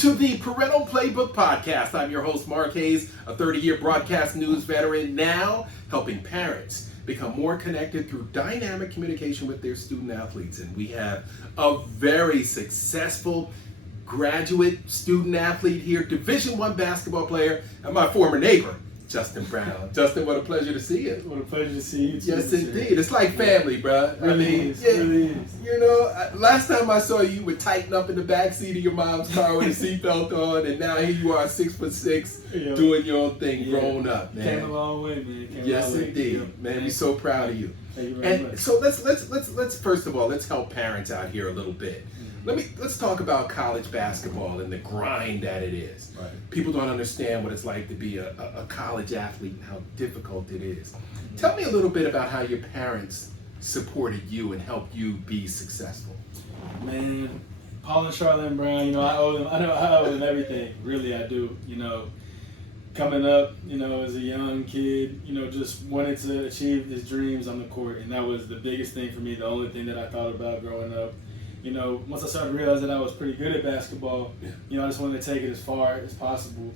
to the Parental Playbook Podcast. I'm your host, Mark Hayes, a 30-year broadcast news veteran, now helping parents become more connected through dynamic communication with their student athletes. And we have a very successful graduate student athlete here, Division I basketball player, and my former neighbor, Justin Brown. Justin, what a pleasure to see you. What a pleasure to see you too. Yes, indeed. It's like family, bro. Really is. You know, last time I saw you, you were tightened up in the back seat of your mom's car with a seatbelt on, and now here you are, 6'6", doing your own thing, grown up, man. Came a long way, man. Yes, indeed, man. We're so proud of you. Thank you very much. So let's first of all, let's help parents out here a little bit. Let's talk about college basketball and the grind that it is. Right. People don't understand what it's like to be a college athlete and how difficult it is. Tell me a little bit about how your parents supported you and helped you be successful. Man, Paul and Charlene Brown, you know, I owe them everything. Really, I do. You know, coming up, you know, as a young kid, you know, just wanted to achieve his dreams on the court, and that was the biggest thing for me, the only thing that I thought about growing up. You know, once I started realizing that I was pretty good at basketball, you know, I just wanted to take it as far as possible.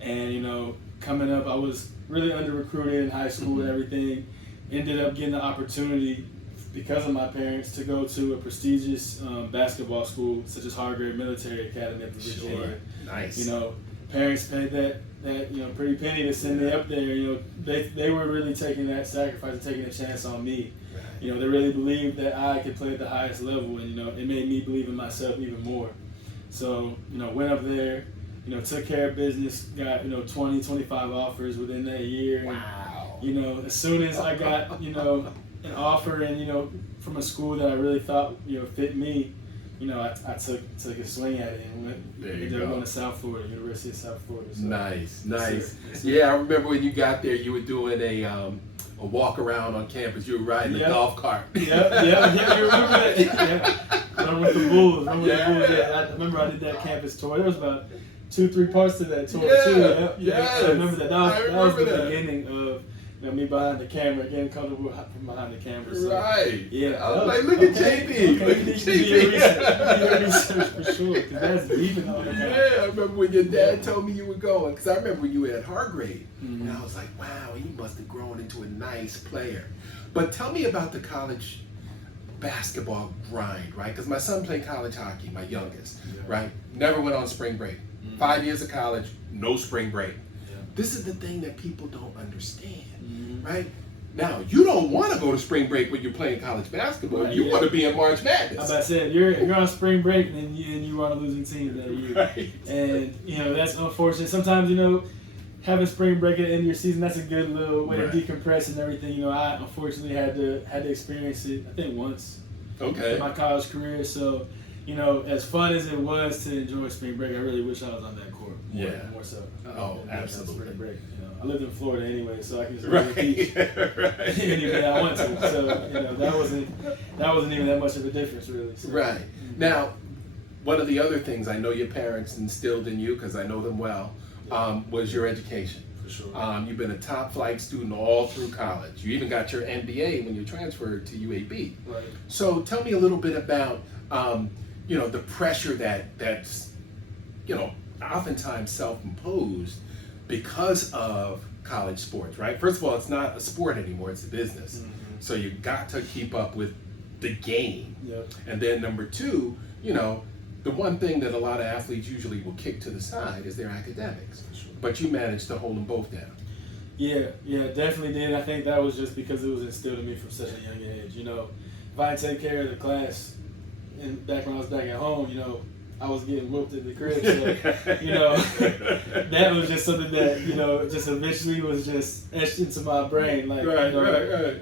And, you know, coming up, I was really under-recruited in high school and everything. Ended up getting the opportunity, because of my parents, to go to a prestigious basketball school, such as Hargrave Military Academy up in Virginia. Sure. Nice. You know, parents paid that you know, pretty penny to send me up there. You know, they were really taking that sacrifice and taking a chance on me. You know, they really believed that I could play at the highest level, and, you know, it made me believe in myself even more. So, you know, went up there, you know, took care of business, got, you know, 20, 25 offers within that year. Wow. And, you know, as soon as I got, you know, an offer and, you know, from a school that I really thought, you know, fit me, you know, I took a swing at it and ended up going to South Florida, University of South Florida. So, Nice. Yeah, I remember when you got there, you were doing a walk around on campus. You were riding a golf cart. Yeah, you remember that? Yeah. Run with the Bulls. I remember I did that campus tour. There was about 2-3 parts to that tour too. Yes. So I remember that. That was the beginning of, you know, me behind the camera, getting comfortable from behind the camera. So, right. Yeah. I was like, look at JB. Okay, you need to do your research for sure, because that's even all the time. Yeah, I remember when your dad told me you were going, because I remember when you were at Hargrave, and I was like, wow, he must have grown into a nice player. But tell me about the college basketball grind, right? Because my son played college hockey, my youngest, right? Never went on spring break. 5 years of college, no spring break. This is the thing that people don't understand, right? Now, you don't want to go to spring break when you're playing college basketball. You want to be in March Madness. As I said, you're on spring break and you are on a losing team that year. Right. And, you know, that's unfortunate. Sometimes, you know, having spring break at the end of your season, that's a good little way to decompress and everything. You know, I unfortunately had to experience it, I think, once in my college career. So, you know, as fun as it was to enjoy spring break, I really wish I was on that court. More so. Oh, absolutely. Spring break. You know, I lived in Florida anyway, so I can just go to the beach any day I want to. So, you know, that wasn't even that much of a difference, really. So. Right. Now, one of the other things I know your parents instilled in you, because I know them well, was your education. For sure. You've been a top flight student all through college. You even got your MBA when you transferred to UAB. Right. So tell me a little bit about, you know, the pressure that's, you know, oftentimes self-imposed because of college sports, right? First of all, it's not a sport anymore, it's a business. So you got to keep up with the game. And then number two, you know, the one thing that a lot of athletes usually will kick to the side is their academics. But you managed to hold them both down. Yeah, definitely did. I think that was just because it was instilled in me from such a young age. You know, if I didn't take care of the class back when I was back at home, you know, I was getting whooped at the crib. So, you know, that was just something that, you know, just eventually was just etched into my brain. Like,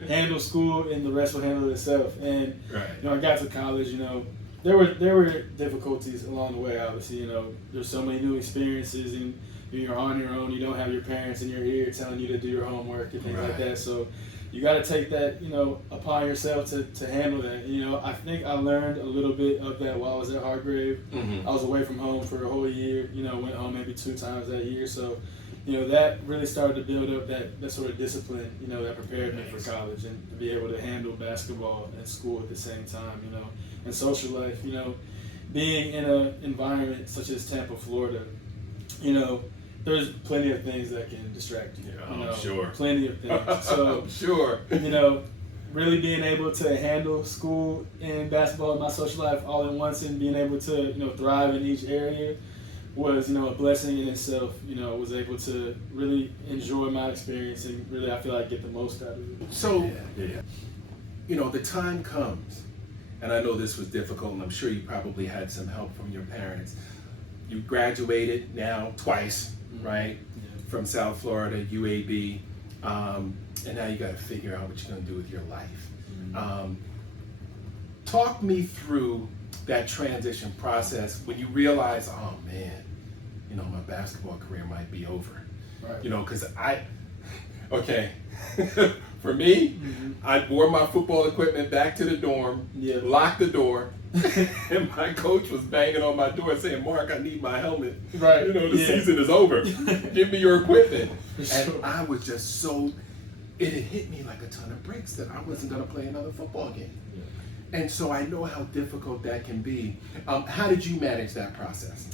handle school and the rest will handle itself. And, you know, I got to college, you know, there were difficulties along the way, obviously. You know, there's so many new experiences and you're on your own. You don't have your parents in your ear telling you to do your homework and things like that. So you got to take that, you know, upon yourself to handle that. You know, I think I learned a little bit of that while I was at Hargrave. I was away from home for a whole year. You know, went home maybe 2 times that year. So, you know, that really started to build up that sort of discipline, you know, that prepared me for college and to be able to handle basketball and school at the same time, you know, and social life, you know. being in an environment such as Tampa, Florida, you know, there's plenty of things that can distract you. Yeah, you know, I'm sure. Plenty of things. So, I'm sure. you know, really being able to handle school and basketball and my social life all at once and being able to, you know, thrive in each area was, you know, a blessing in itself. You know, was able to really enjoy my experience and really, I feel like, get the most out of it. So, you know, the time comes, and I know this was difficult, and I'm sure you probably had some help from your parents. You graduated now twice, right? Yeah. From South Florida, UAB, and now you got to figure out what you're going to do with your life. Talk me through that transition process when you realize, oh man, you know, my basketball career might be over. Right. You know, because for me, I wore my football equipment back to the dorm, locked the door, and my coach was banging on my door saying, Mark, I need my helmet. Right. You know, the season is over. Give me your equipment. Sure. And I was just so, it had hit me like a ton of bricks that I wasn't going to play another football game. And so I know how difficult that can be. How did you manage that process?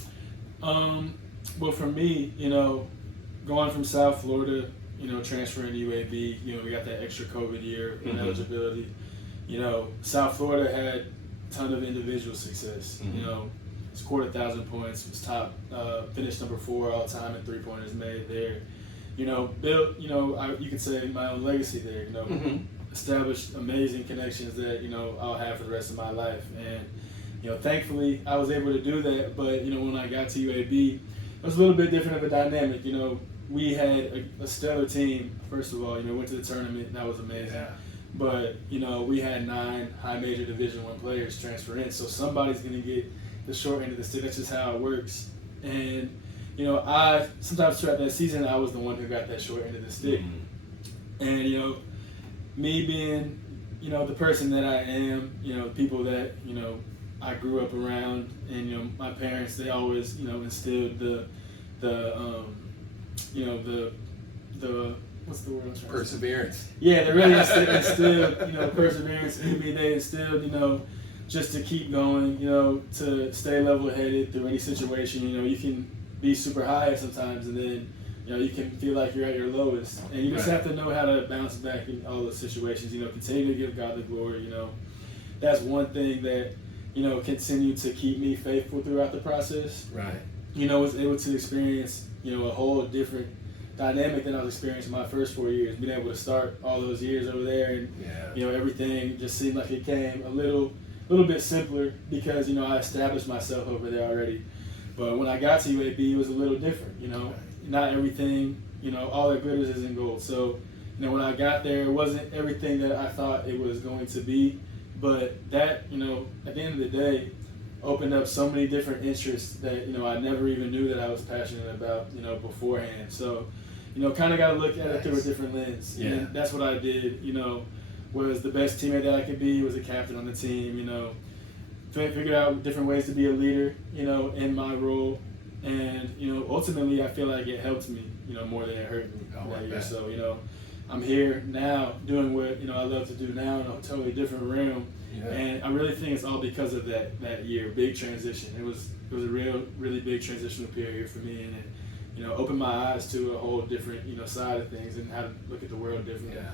Well, for me, you know, going from South Florida, you know, transferring to UAB, you know, we got that extra COVID year in eligibility. You know, South Florida had a ton of individual success. You know, scored 1,000 points, was top, finished number 4 all time in 3-pointers made there. You know, built, you know, you could say my own legacy there, you know. Established amazing connections that, you know, I'll have for the rest of my life. And, you know, thankfully I was able to do that. But, you know, when I got to UAB, it was a little bit different of a dynamic. You know, we had a stellar team, first of all. You know, went to the tournament, and that was amazing. Yeah. But, you know, we had 9 high major Division I players transfer in. So somebody's going to get the short end of the stick. That's just how it works. And, you know, sometimes throughout that season, I was the one who got that short end of the stick. And, you know, me being, you know, the person that I am, you know, people that, you know, I grew up around, and, you know, my parents, they always, you know, instilled the what's the word I'm trying to say? Perseverance. Yeah, they really instilled, you know, perseverance in me. They instilled, you know, just to keep going, you know, to stay level-headed through any situation. You know, you can be super high sometimes, and then, you know, you can feel like you're at your lowest, and you just have to know how to bounce back in all those situations. You know, continue to give God the glory. You know, that's one thing that, you know, continued to keep me faithful throughout the process. Right. You know, was able to experience, you know, a whole different dynamic than I was experiencing my first 4 years. Being able to start all those years over there, and you know, everything just seemed like it came a little bit simpler because, you know, I established myself over there already. But when I got to UAB, it was a little different. You know. Not everything, you know, all that glitters isn't gold. So, you know, when I got there, it wasn't everything that I thought it was going to be. But that, you know, at the end of the day, opened up so many different interests that, you know, I never even knew that I was passionate about, you know, beforehand. So, you know, kind of got to look at it through a different lens. Yeah. And that's what I did, you know, was the best teammate that I could be, was a captain on the team, you know, figured out different ways to be a leader, you know, in my role. And, you know, ultimately, I feel like it helped me, you know, more than it hurt me that year. So, you know, I'm here now doing what, you know, I love to do now in a totally different realm. And I really think it's all because of that year, big transition. It was a really big transitional period for me, and it, you know, opened my eyes to a whole different, you know, side of things and how to look at the world differently. Yeah.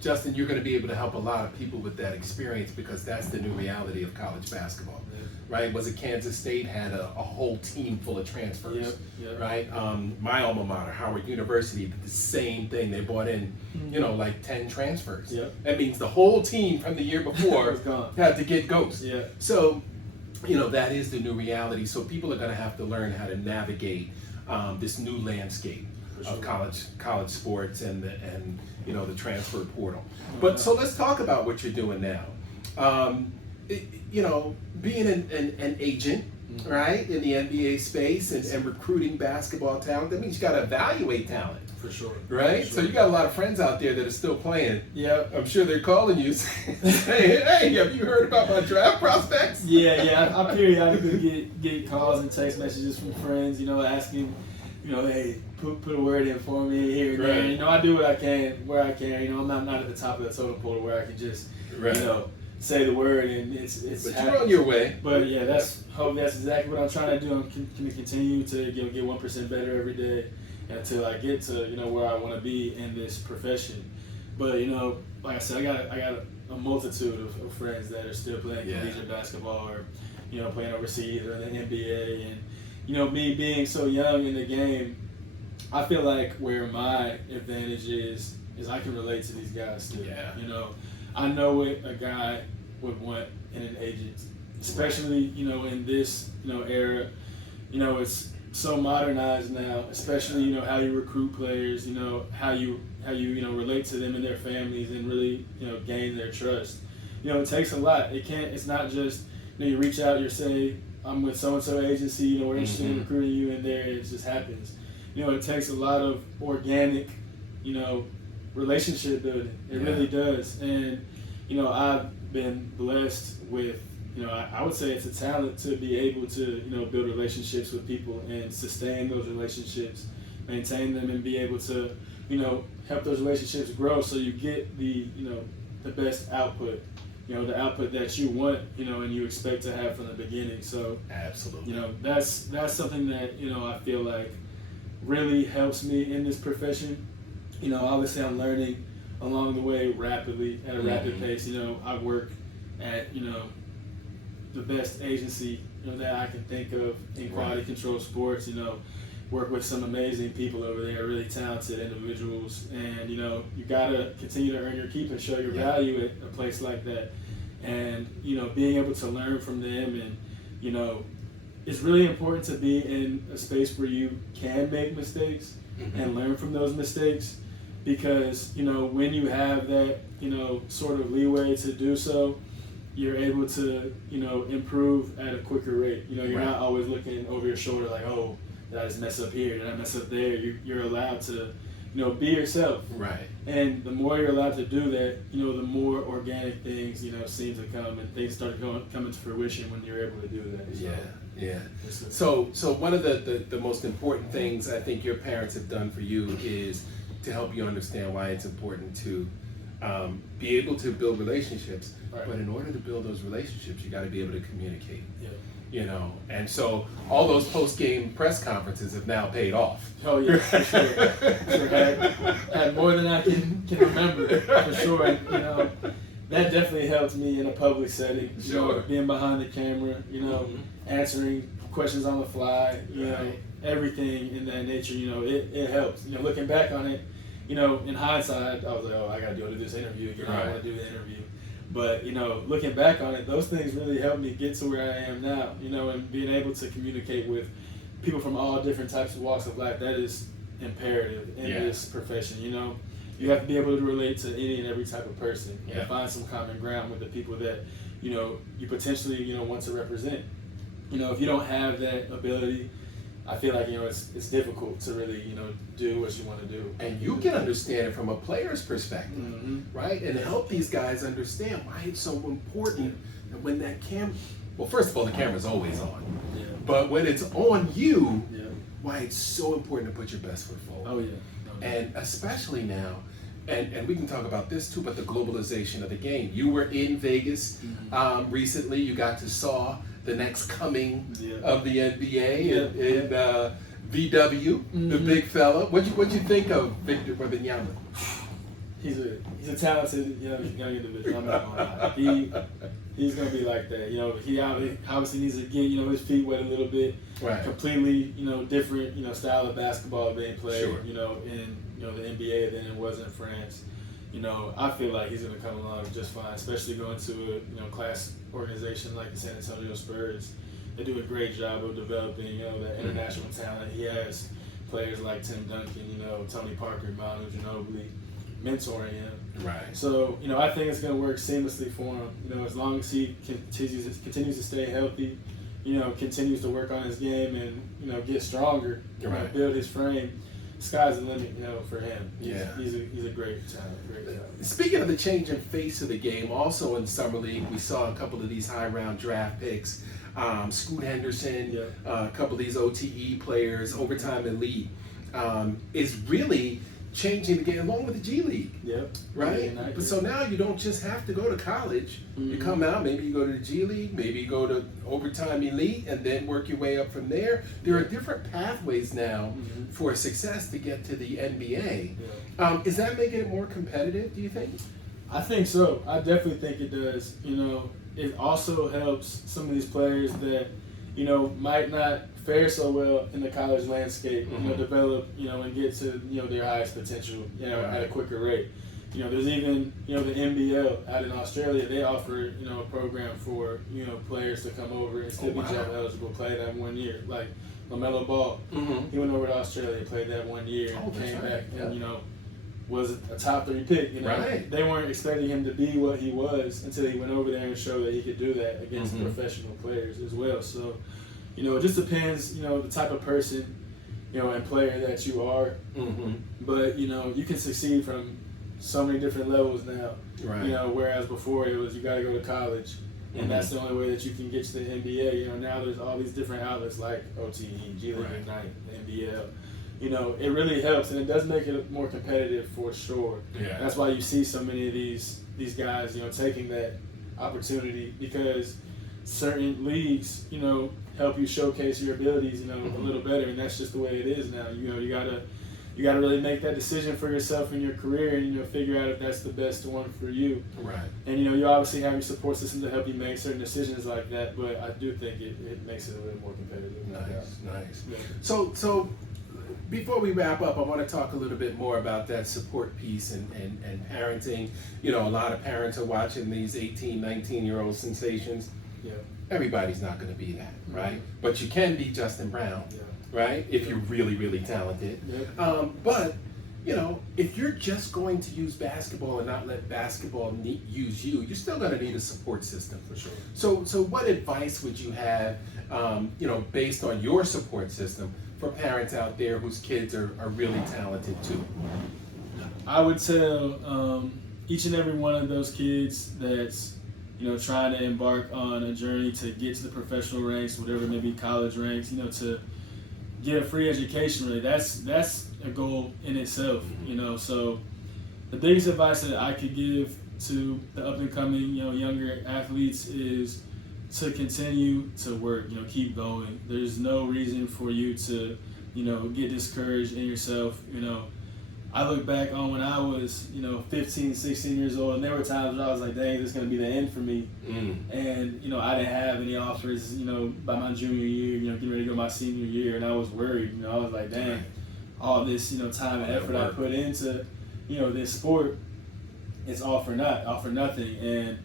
Justin, you're going to be able to help a lot of people with that experience because that's the new reality of college basketball, right? Was it Kansas State had a whole team full of transfers, right? My alma mater, Howard University, did the same thing. They brought in, you know, like 10 transfers. That means the whole team from the year before had to get ghosts. So, you know, that is the new reality. So people are going to have to learn how to navigate this new landscape of college sports and you know, the transfer portal. But so let's talk about what you're doing now. You know, being an agent, right, in the NBA space and recruiting basketball talent, that means you got to evaluate talent. For sure. Right? So you got a lot of friends out there that are still playing. Yeah. I'm sure they're calling you saying, hey, have you heard about my draft prospects? I periodically get calls and text messages from friends, you know, asking, you know, hey, put a word in for me here and there. You know, I do what I can where I can. You know, I'm not at the top of the totem pole where I can just, you know, say the word and it's But you're on your way. But yeah, that's exactly what I'm trying to do. I'm going to continue to get 1% better every day until I get to where I want to be in this profession. But like I said, I got a multitude of friends that are still playing collegiate basketball or playing overseas or in the NBA, and me being so young in the game, I feel like where my advantage is I can relate to these guys still. Yeah. I know what a guy would want in an agent, especially in this era. It's so modernized now, especially how you recruit players, how you relate to them and their families and really gain their trust. It takes a lot. It's not just you reach out, you say I'm with so and so agency, we're interested in recruiting you, and there it just happens. It takes a lot of organic relationship building. It really does. And I've been blessed with I would say it's a talent to be able to build relationships with people and sustain those relationships, maintain them, and be able to help those relationships grow so you get the the best output, the output that you want, and you expect to have from the beginning. So absolutely, that's something that I feel like really helps me in this profession. Obviously I'm learning along the way rapidly at a rapid pace. I work at the best agency that I can think of in quality control sports. Work with some amazing people over there, really talented individuals, and you gotta continue to earn your keep and show your value at a place like that. And being able to learn from them, and it's really important to be in a space where you can make mistakes and learn from those mistakes, because when you have that sort of leeway to do so, you're able to improve at a quicker rate. You're not always looking over your shoulder like, oh, did I just mess up here? Did I mess up there? You're allowed to be yourself. Right. And the more you're allowed to do that, the more organic things seem to come, and things start coming to fruition when you're able to do that. So, yeah. So one of the most important things I think your parents have done for you is to help you understand why it's important to be able to build relationships. Right. But in order to build those relationships, you got to be able to communicate. Yeah. And so all those post-game press conferences have now paid off. Oh yeah, for sure. Had more than I can remember, for sure. And, that definitely helped me in a public setting. Being behind the camera, answering questions on the fly, everything in that nature. It helps. Looking back on it, in hindsight, I was like, oh, I got to go to this interview again. I want to do the interview. But, looking back on it, those things really helped me get to where I am now, and being able to communicate with people from all different types of walks of life. That is imperative in this profession. You have to be able to relate to any and every type of person and find some common ground with the people that, you potentially, want to represent. If you don't have that ability, I feel like, it's difficult to really, do what you want to do. And you can understand it from a player's perspective, right? And help these guys understand why it's so important that when that well, first of all, the camera's always on. Yeah. But when it's on you, why it's so important to put your best foot forward. Oh, yeah. And especially now, and we can talk about this too, but the globalization of the game. You were in Vegas recently. You got to saw the next coming of the NBA in VW, the big fella. What'd you think of Victor Wembanyama? He's a talented young individual. I'm not gonna lie. He's gonna be like that. He obviously needs to get his feet wet a little bit. Right. Completely different style of basketball being played in the NBA than it was in France. I feel like he's gonna come along just fine, especially going to a class organization like the San Antonio Spurs. They do a great job of developing that international talent. He has players like Tim Duncan, Tony Parker, Manu Ginobili, mentoring him. Right. So I think it's gonna work seamlessly for him. As long as he continues to stay healthy, continues to work on his game and get stronger, build his frame. Sky's the limit, for him. He's a great talent, great talent. Speaking of the change in face of the game, also in Summer League, we saw a couple of these high-round draft picks. Scoot Henderson, a couple of these OTE players, overtime elite, is really changing the game along with the G League. Yep. Right? Yeah, But so now you don't just have to go to college. You Mm-hmm. come out, maybe you go to the G League, maybe you go to overtime elite, and then work your way up from there. There are different pathways now for success to get to the NBA. Yeah. Is that making it more competitive, do you think? I think so. I definitely think it does. You know, it also helps some of these players that, you know, might not fare so well in the college landscape, you know, develop, you know, and get to, you know, their highest potential, you know, at a quicker rate. You know, there's even, you know, the NBL out in Australia, they offer, you know, a program for, you know, players to come over and still be job eligible, play that 1 year. Like LaMelo Ball, he went over to Australia, played that 1 year, and came back and, you know, was a top 3 pick. You know, they weren't expecting him to be what he was until he went over there and showed that he could do that against professional players as well. So, you know, it just depends, you know, the type of person, you know, and player that you are. But, you know, you can succeed from so many different levels now. You know, whereas before it was you got to go to college, and that's the only way that you can get to the NBA. You know, now there's all these different outlets like OTE, G League Ignite, the NBL. You know, it really helps, and it does make it more competitive for sure. That's why you see so many of these guys, you know, taking that opportunity, because certain leagues, you know, help you showcase your abilities, you know, a little better, and that's just the way it is now. You know, you gotta really make that decision for yourself in your career, and, you know, figure out if that's the best one for you. And, you know, you obviously have your support system to help you make certain decisions like that, but I do think it makes it a little more competitive. Nice. So before we wrap up, I want to talk a little bit more about that support piece and parenting. You know, a lot of parents are watching these 18, 19-year-old sensations. Everybody's not going to be that, right? But you can be Justin Brown, right? If you're really, really talented. But, you know, if you're just going to use basketball and not let basketball use you, you're still going to need a support system. For sure. So what advice would you have, you know, based on your support system for parents out there whose kids are really talented too? I would tell each and every one of those kids that's, you know, trying to embark on a journey to get to the professional ranks, whatever it may be, college ranks, you know, to get a free education, really. That's a goal in itself, you know. So the biggest advice that I could give to the up and coming, you know, younger athletes is to continue to work, you know, keep going. There's no reason for you to, you know, get discouraged in yourself. You know, I look back on when I was, you know, 15, 16 years old, and there were times where I was like, dang, this is going to be the end for me. And, you know, I didn't have any offers, you know, by my junior year, you know, getting ready to go my senior year, and I was worried. You know, I was like, dang, all this, you know, time and effort I put into, you know, this sport, it's all for nothing. And,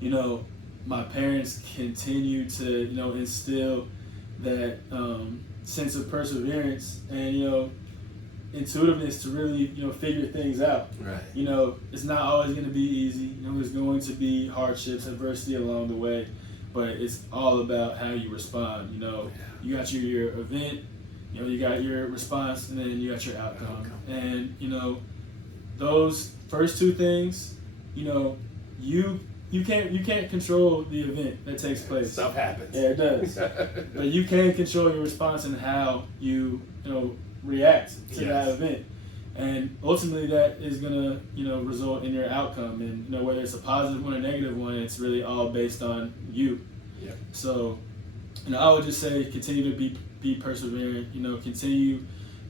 you know, my parents continue to, you know, instill that sense of perseverance and, you know, intuitiveness to really, you know, figure things out. You know, it's not always going to be easy. You know, there's going to be hardships, adversity along the way, but it's all about how you respond. You know, you got your event, you know, you got your response, and then you got your outcome. And, you know, those first two things, you know, you can't control the event that takes place. Stuff happens. Yeah, it does. But you can control your response and how you know, react to that event. And ultimately that is gonna, you know, result in your outcome. And, you know, whether it's a positive one or negative one, it's really all based on you. So, you know, I would just say continue to be perseverant, you know, continue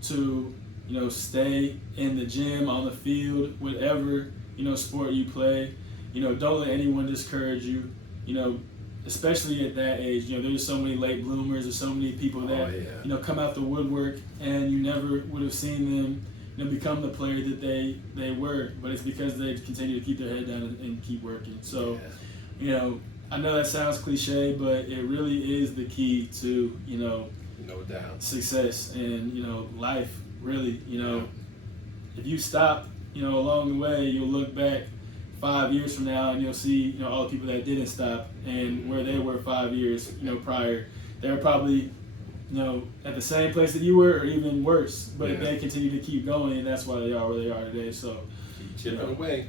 to, you know, stay in the gym, on the field, whatever, you know, sport you play. You know, don't let anyone discourage you, you know, especially at that age. You know, there's so many late bloomers, there's so many people that, you know, come out the woodwork and you never would have seen them, you know, become the player that they were, but it's because they continue to keep their head down and keep working. So, you know, I know that sounds cliche, but it really is the key to, you know, no doubt, success and, you know, life, really. You know, if you stop, you know, along the way, you'll look back 5 years from now and you'll see, you know, all the people that didn't stop and where they were 5 years, you know, prior. They were probably, you know, at the same place that you were or even worse, but they continue to keep going, and that's why they are where they are today. So keep chipping away.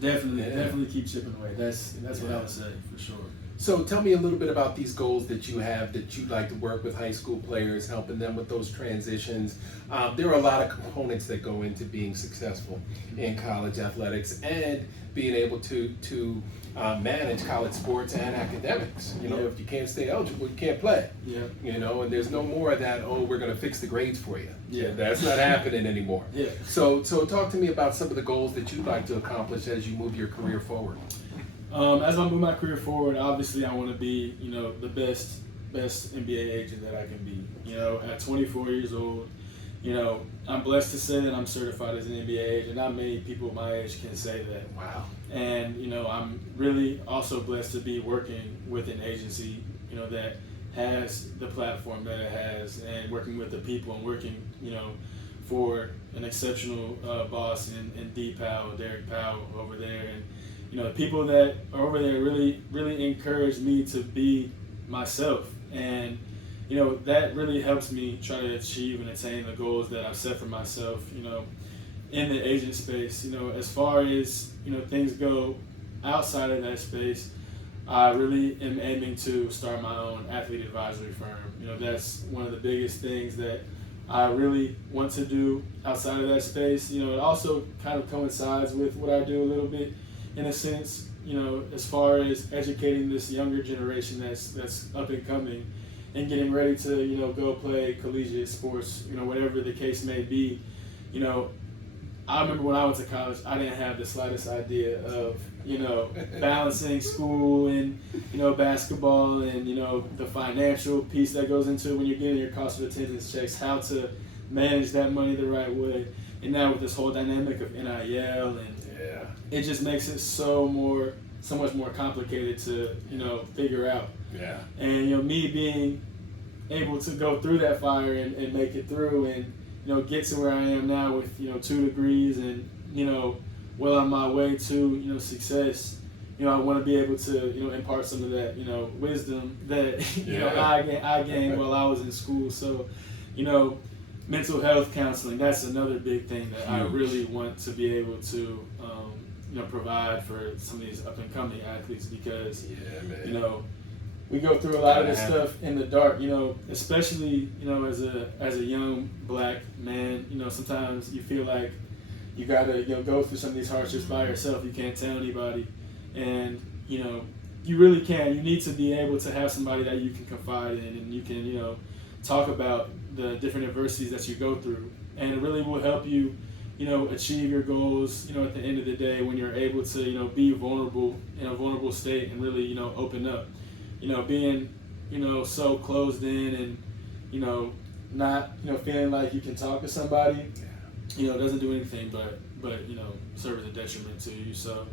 Definitely keep chipping away. That's what I would say, for sure. So tell me a little bit about these goals that you have that you'd like to work with high school players, helping them with those transitions. There are a lot of components that go into being successful in college athletics and being able to manage college sports and academics. You know, if you can't stay eligible, you can't play. Yeah. You know, and there's no more of that, oh, we're going to fix the grades for you. Yeah. That's not happening anymore. Yeah. So talk to me about some of the goals that you'd like to accomplish as you move your career forward. As I move my career forward, obviously I want to be, you know, the best NBA agent that I can be. You know, at 24 years old, you know, I'm blessed to say that I'm certified as an NBA agent. Not many people my age can say that. Wow. And, you know, I'm really also blessed to be working with an agency, you know, that has the platform that it has, and working with the people and working, you know, for an exceptional boss in D. Powell, Derek Powell over there. And, you know, the people that are over there really encourage me to be myself. And, you know, that really helps me try to achieve and attain the goals that I've set for myself, you know, in the agent space. You know, as far as, you know, things go outside of that space, I really am aiming to start my own athlete advisory firm. You know, that's one of the biggest things that I really want to do outside of that space. You know, it also kind of coincides with what I do a little bit, in a sense, you know, as far as educating this younger generation that's up and coming and getting ready to, you know, go play collegiate sports, you know, whatever the case may be. You know, I remember when I went to college, I didn't have the slightest idea of, you know, balancing school and, you know, basketball and, you know, the financial piece that goes into it when you're getting your cost of attendance checks, how to manage that money the right way. And now with this whole dynamic of NIL, and it just makes it so much more complicated to, you know, figure out. Yeah. And, you know, me being able to go through that fire and make it through and, you know, get to where I am now with, you know, 2 degrees and, you know, well on my way to, you know, success. You know, I want to be able to, you know, impart some of that, you know, wisdom that, you know, I gained while I was in school. So, you know, mental health counseling, that's another big thing that I really want to be able to, you know, provide for some of these up and coming athletes, because, you know, we go through a lot of this stuff in the dark, you know, especially, you know, as a young black man. You know, sometimes you feel like you gotta, you know, go through some of these hardships by yourself. You can't tell anybody, and, you know, you really can. You need to be able to have somebody that you can confide in, and you can, you know, talk about the different adversities that you go through, and it really will help you, you know, achieve your goals, you know, at the end of the day, when you're able to, you know, be vulnerable in a vulnerable state and really, you know, open up. You know, being, you know, so closed in and, you know, not, you know, feeling like you can talk to somebody, you know, doesn't do anything but, you know, serve as a detriment to you. So,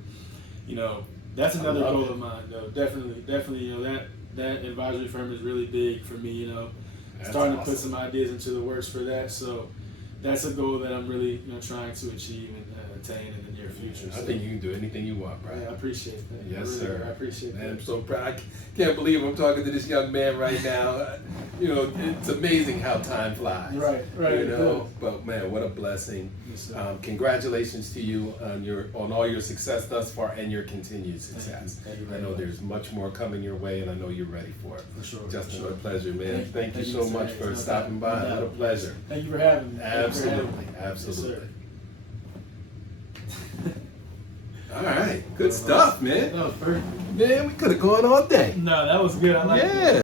you know, that's another goal of mine, though. Definitely, you know, that advisory firm is really big for me, you know. That's starting to put some ideas into the works for that. So that's a goal that I'm really, you know, trying to achieve and attain in the near future. I think you can do anything you want, right? Yeah, I appreciate that. Yes, really, sir. I appreciate that. I'm so proud. I can't believe I'm talking to this young man right now. You know, it's amazing how time flies. Right. You know, but man, what a blessing. Yes, congratulations to you on all your success thus far and your continued success. Thank you I know there's much more coming your way, and I know you're ready for it. For sure. Justin, what a pleasure, man. Thank you so much for Hayes. stopping by. No What a pleasure. Thank you for having me. Absolutely. Yes, All right, good stuff, man. That was perfect. Man, we could have gone all day. No, that was good. I like it. Yeah.